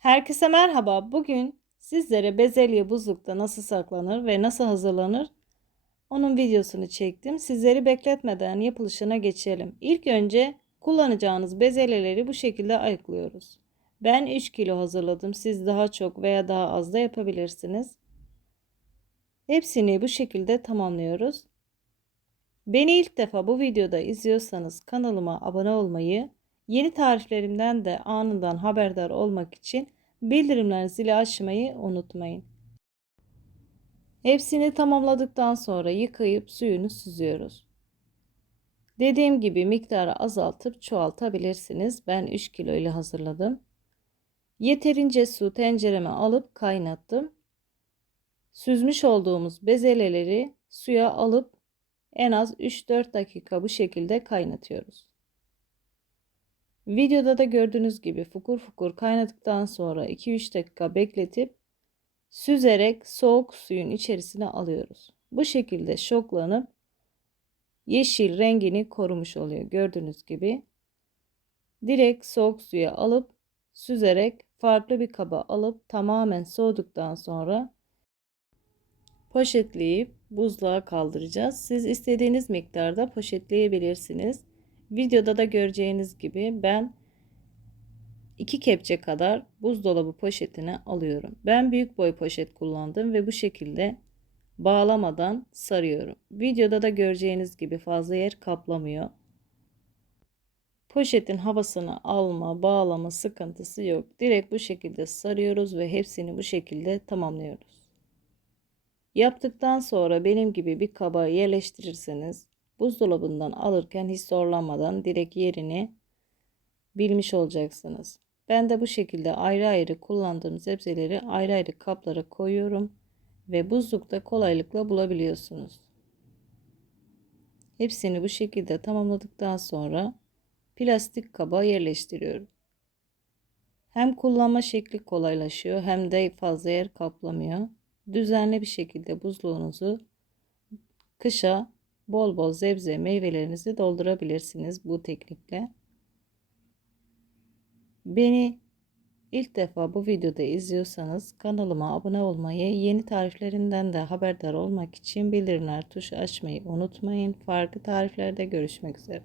Herkese merhaba. Bugün sizlere bezelye buzlukta nasıl saklanır ve nasıl hazırlanır onun videosunu çektim. Sizleri bekletmeden yapılışına geçelim. İlk önce kullanacağınız bezelyeleri bu şekilde ayıklıyoruz. Ben 3 kilo hazırladım. Siz daha çok veya daha az da yapabilirsiniz. Hepsini bu şekilde tamamlıyoruz. Beni ilk defa bu videoda izliyorsanız kanalıma abone olmayı, yeni tariflerimden de anından haberdar olmak için bildirimler zili açmayı unutmayın. Hepsini tamamladıktan sonra yıkayıp suyunu süzüyoruz. Dediğim gibi miktarı azaltıp çoğaltabilirsiniz. Ben 3 kilo ile hazırladım. Yeterince su tencereme alıp kaynattım. Süzmüş olduğumuz bezelyeleri suya alıp en az 3-4 dakika bu şekilde kaynatıyoruz. Videoda da gördüğünüz gibi fukur fukur kaynadıktan sonra 2-3 dakika bekletip süzerek soğuk suyun içerisine alıyoruz. Bu şekilde şoklanıp yeşil rengini korumuş oluyor gördüğünüz gibi. Direkt soğuk suya alıp süzerek farklı bir kaba alıp tamamen soğuduktan sonra poşetleyip buzluğa kaldıracağız. Siz istediğiniz miktarda poşetleyebilirsiniz. Videoda da göreceğiniz gibi ben 2 kepçe kadar buzdolabı poşetine alıyorum. Ben büyük boy poşet kullandım ve bu şekilde bağlamadan sarıyorum. Videoda da göreceğiniz gibi fazla yer kaplamıyor. Poşetin havasını alma, bağlama sıkıntısı yok. Direkt bu şekilde sarıyoruz ve hepsini bu şekilde tamamlıyoruz. Yaptıktan sonra benim gibi bir kaba yerleştirirseniz buzdolabından alırken hiç zorlanmadan direkt yerini bilmiş olacaksınız. Ben de bu şekilde ayrı ayrı kullandığım sebzeleri ayrı ayrı kaplara koyuyorum ve buzlukta kolaylıkla bulabiliyorsunuz. Hepsini bu şekilde tamamladıktan sonra plastik kaba yerleştiriyorum. Hem kullanma şekli kolaylaşıyor hem de fazla yer kaplamıyor. Düzenli bir şekilde buzluğunuzu kışa bol bol sebze meyvelerinizi doldurabilirsiniz bu teknikle. Beni ilk defa bu videoda izliyorsanız kanalıma abone olmayı, yeni tariflerimden de haberdar olmak için bildirimler tuşu açmayı unutmayın. Farklı tariflerde görüşmek üzere.